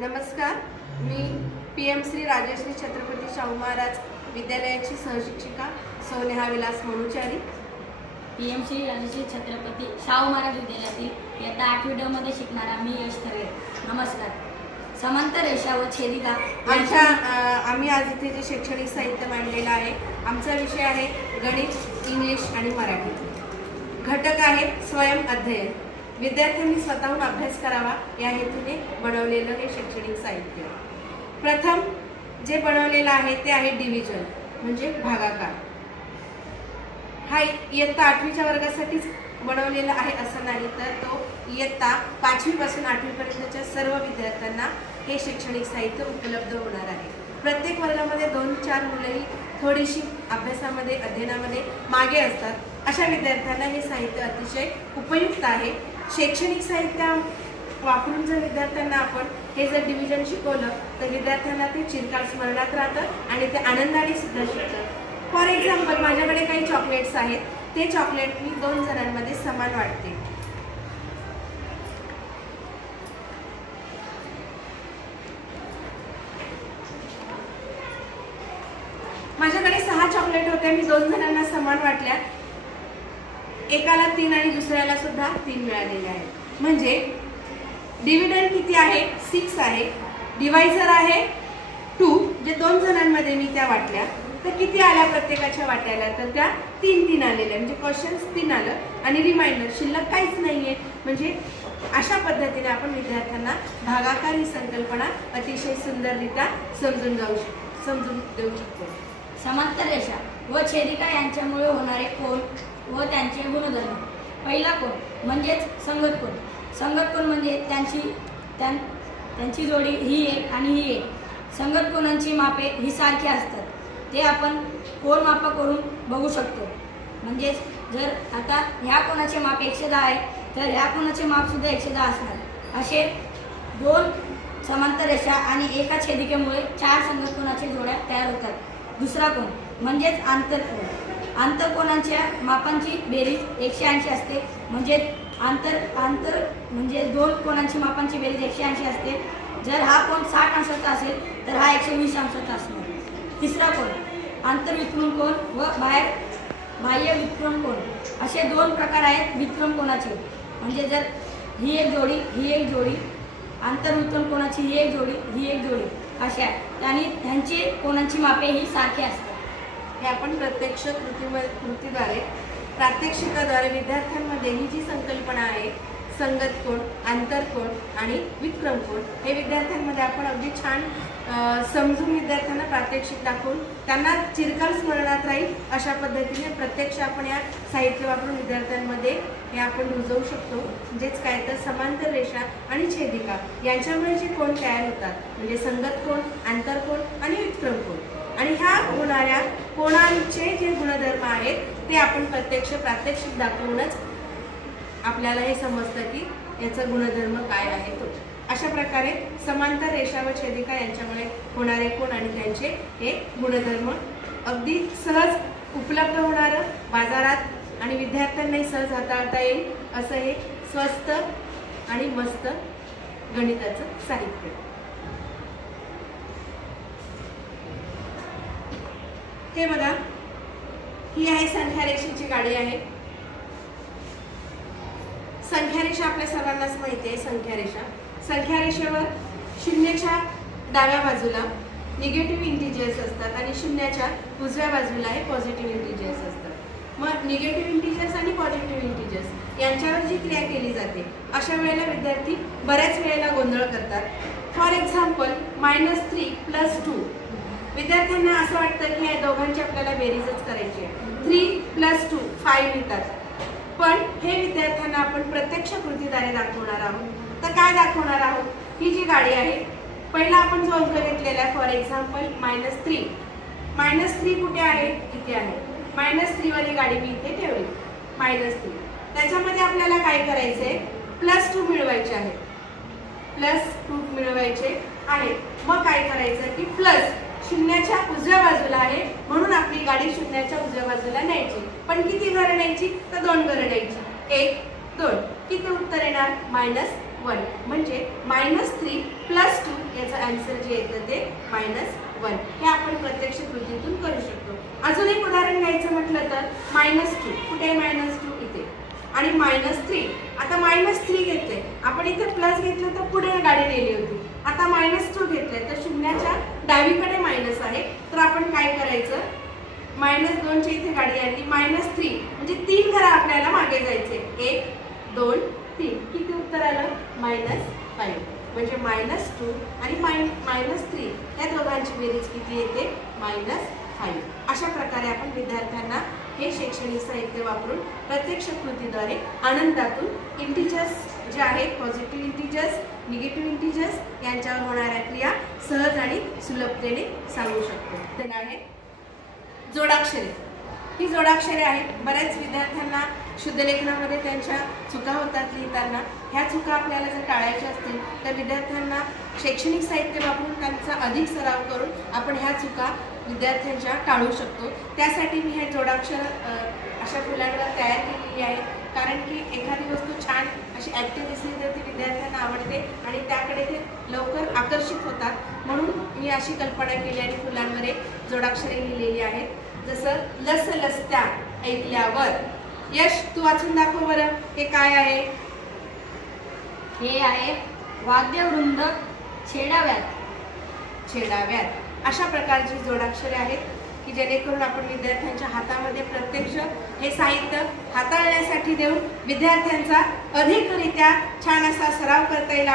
नमस्कार. मी P M Shri Rajashri Chhatrapati Shahu Maharaj विद्यालयाची सहशिक्षिका सोनेहा विलास मनुचारी. पी एम श्री राजश्री छत्रपती शाहू महाराज विद्यालयातील इयत्ता आठवी ड मध्ये शिकणारा मी यश खरे. नमस्कार. समांतर रेषा व छेदिका आमच्या अ, आम्ही आज इथे जे शैक्षणिक साहित्य मांडलेलं आहे आमचा विषय आहे गणित इंग्लिश आणि मराठी. घटक आहे स्वयं अध्ययन. विद्यार्थ्यांनी स्वतःहून अभ्यास करावा या हेतूने बनवलेलं हे शैक्षणिक साहित्य. प्रथम जे बनवलेलं आहे ते आहे डिव्हिजन म्हणजे भागाकार. हा इयत्ता आठवीच्या वर्गासाठीच बनवलेला आहे असं नाही तर तो इयत्ता पाचवीपासून आठवीपर्यंतच्या सर्व विद्यार्थ्यांना हे शैक्षणिक साहित्य उपलब्ध होणार आहे. प्रत्येक वर्गामध्ये दोन चार मुलंही थोडीशी अभ्यासामध्ये अध्ययनामध्ये मागे असतात. अशा विद्यार्थ्यांना हे साहित्य अतिशय उपयुक्त आहे. शैक्षणिक साहित्य वापरून जर विद्यार्थ्यांना आपण हे जर डिव्हिजन शिकवलं तर विद्यार्थ्यांना ते चिरकाल स्मरणात राहतं आणि ते आनंदाने सुद्धा शिकतात फॉर एक्झाम्पल माझ्याकडे काही चॉकलेट्स आहेत. ते चॉकलेट मी दोन जणांमध्ये समान वाटते. माझ्याकडे सहा चॉकलेट होत्या मी दोन जणांना समान वाटल्या. एकाला तीन आणि दुसऱ्याला सुद्धा तीन मिळालेले आहेत. म्हणजे डिव्हिडंड किती आहे? सिक्स आहे. डिवायझर आहे टू जे दोन जणांमध्ये मी त्या वाटल्या. तर किती आल्या प्रत्येकाच्या वाट्याला? तर त्या तीन तीन आलेल्या. म्हणजे क्वेश्चन्स तीन आलं. आणि रिमाइंडर शिल्लक काहीच नाहीये. म्हणजे अशा पद्धतीने आपण विद्यार्थ्यांना भागाकार ही संकल्पना अतिशय सुंदररित्या समजून जाऊ समजून देऊ शकतो. समांतर रेषा व छेदिका यांच्यामुळे होणारे कोण? व त्यांचे गुणधर्म. पहिला कोण? म्हणजेच संगत कोण? संगत कोण म्हणजे त्यांची त्यां त्यांची जोडी ही एक आणि ही एक. संगत कोणांची मापे ही सारखी असतात. ते आपण कोण मापा करून बघू शकतो. म्हणजेच जर आता ह्या कोणाचे माप एकशे दहा आहे तर ह्या कोणाचे मापसुद्धा एकशे दहा असणार. असे दोन समांतर रेषा आणि एका छेदिकेमुळे चार संगत कोणाच्या जोड्या तयार होतात. दुसरा कोण? म्हणजेच आंतरकोण आंतरकोणांच्या मापांची बेरीज एकशे ऐंशी असते. म्हणजे आंतर आंतर म्हणजे दोन कोणांची मापांची बेरीज एकशे ऐंशी असते. जर हा कोण साठ अंशाचा असेल तर हा एकशे वीस अंशाचा असणार तिसरा कोण? आंतरविक्रम कोण व बाहेर बाह्य विक्रम कोण? असे दोन प्रकार आहेत विक्रम कोणाचे. म्हणजे जर ही एक जोडी ही एक जोडी आंतरविक्रम कोणाची ही एक जोडी ही एक जोडी अशा. आणि त्यांची कोणाची मापे ही सारखी असतात. हे आपण प्रत्यक्ष कृतीम कृतीद्वारे प्रात्यक्षिकाद्वारे विद्यार्थ्यांमध्ये ही जी संकल्पना आहे संगत कोण आंतरकोण आणि विक्रम कोण हे विद्यार्थ्यांमध्ये आपण अगदी छान समजून विद्यार्थ्यांना प्रात्यक्षिक दाखवून त्यांना चिरकाल स्मरणात राहील अशा पद्धतीने प्रत्यक्ष आपण या साहित्य वापरून विद्यार्थ्यांमध्ये हे आपण रुजवू शकतो. म्हणजेच काय तर समांतर रेषा आणि छेदिका यांच्यामुळे जे कोण तयार होतात म्हणजे संगत कोण आंतरकोण आणि विक्रम कोण. आणि ह्या होणाऱ्या कोणांचे जे गुणधर्म आहेत ते आपण प्रत्यक्ष प्रात्यक्षिक दाखवूनच आपल्याला हे समजतं की याचा गुणधर्म काय आहे तो. अशा प्रकारे समांतर रेषा व छेदिका यांच्यामुळे होणारे कोण आणि त्यांचे हे गुणधर्म अगदी सहज उपलब्ध होणारं बाजारात आणि विद्यार्थ्यांनाही सहज हाताळता येईल असं हे स्वस्त आणि मस्त गणिताचं साहित्य. हे बघा. ही आहे संख्या रेषेची गाडी आहे. संख्या रेषा आपल्या सर्वांनाच माहिती आहे संख्या रेषा. संख्या रेषेवर शून्याच्या डाव्या बाजूला निगेटिव्ह इंटिजर्स असतात आणि शून्याच्या उजव्या बाजूला हे पॉझिटिव्ह इंटिजर्स असतात. मग निगेटिव्ह इंटिजर्स आणि पॉझिटिव्ह इंटिजर्स यांच्यावर जी क्रिया केली जाते अशा वेळेला विद्यार्थी बऱ्याच वेळेला गोंधळ करतात. For example minus three plus two विद्यार्थ्यांना असं वाटतं की या दोघांची आपल्याला बेरीजच करायची आहे. थ्री प्लस टू फाईव्ह येतात पण हे विद्यार्थ्यांना आपण प्रत्यक्ष कृतीद्वारे दाखवणार आहोत. तर काय दाखवणार आहोत? ही जी गाडी आहे पहिला आपण जो अंक घेतलेला आहे for example minus three minus three कुठे आहे? इथे आहे. मायनस थ्रीवाली गाडी मी इथे ठेवली. मायनस थ्री त्याच्यामध्ये आपल्याला काय करायचं आहे प्लस टू मिळवायचे आहे. प्लस टू मिळवायचे आहे. मग काय करायचं की प्लस शून्याच्या उजव्या बाजूला आहे. म्हणून आपली गाडी शून्याच्या उजव्या बाजूला न्यायची. पण किती घरं न्यायची? तर दोन घरं न्यायची. एक दोन. किती उत्तर येणार? Minus one. म्हणजे मायनस थ्री प्लस टू याचं आन्सर जे येतं ते मायनस वन. हे आपण प्रत्यक्ष कृतीतून करू शकतो. अजून एक उदाहरण घ्यायचं म्हटलं तर मायनस टू. कुठे आहे मायनस टू? इथे. आणि मायनस थ्री. आता मायनस थ्री घेतले आपण इथे प्लस घेतलं तर पुढे गाडी नेली आता मायनस टू घेतले तर शून्याच्या डावीकडे मायनस आहे. तर आपण काय करायचं? मायनस दोनच्या इथे गाडी आणली. मायनस थ्री म्हणजे तीन घरा आपल्याला मागे जायचे. एक दोन तीन. किती उत्तर आलं? मायनस फाईव्ह म्हणजे मायनस टू आणि माय मायनस थ्री या दोघांची बेरीज किती येते? मायनस फाईव्ह अशा प्रकारे आपण विद्यार्थ्यांना हे शैक्षणिक साहित्य वापरून प्रत्यक्ष कृतीद्वारे आनंदातून इंटिजर्स जे आहेत पॉझिटिव्ह इंटिजर्स निगेटिव्ह इंटिजर्स यांच्यावर होणाऱ्या क्रिया सहज आणि सुलभतेने सांगू शकतो. तर आहे. जोडाक्षरे. ही जोडाक्षरे आहेत. बऱ्याच विद्यार्थ्यांना शुद्धलेखनामध्ये त्यांच्या चुका होतात लिहिताना. ह्या चुका आपल्याला जर टाळायच्या असतील तर विद्यार्थ्यांना शैक्षणिक साहित्य वापरून त्यांचा अधिक सराव करून आपण ह्या चुका विद्यार्थ्यांच्या टाळू शकतो. त्यासाठी मी हे जोडाक्षर अशा फुलांवर तयार केलेली आहे. कारण की एखादी वस्तू छान अशी ॲक्टिव्ह दिसली तर ती विद्यार्थ्यांना आवडते आणि त्याकडे ते लवकर आकर्षित होतात. म्हणून मी अशी कल्पना केली आणि फुलांमध्ये जोडाक्षरे लिहिलेली आहेत. जसं लस लसत्या ऐकल्यावर. यश तू वाचून दाखव बरं. हे काय आहे? हे आहे वाद्यवृंद छेडाव्यात. छेडाव्यात. अशा प्रकारची जोडाक्षरे आहेत की जेणेकरून आपण विद्यार्थ्यांच्या हातामध्ये प्रत्यक्ष हे साहित्य हाताळण्यासाठी देऊन विद्यार्थ्यांचा अधिकरित्या छान असा सराव करता येईल.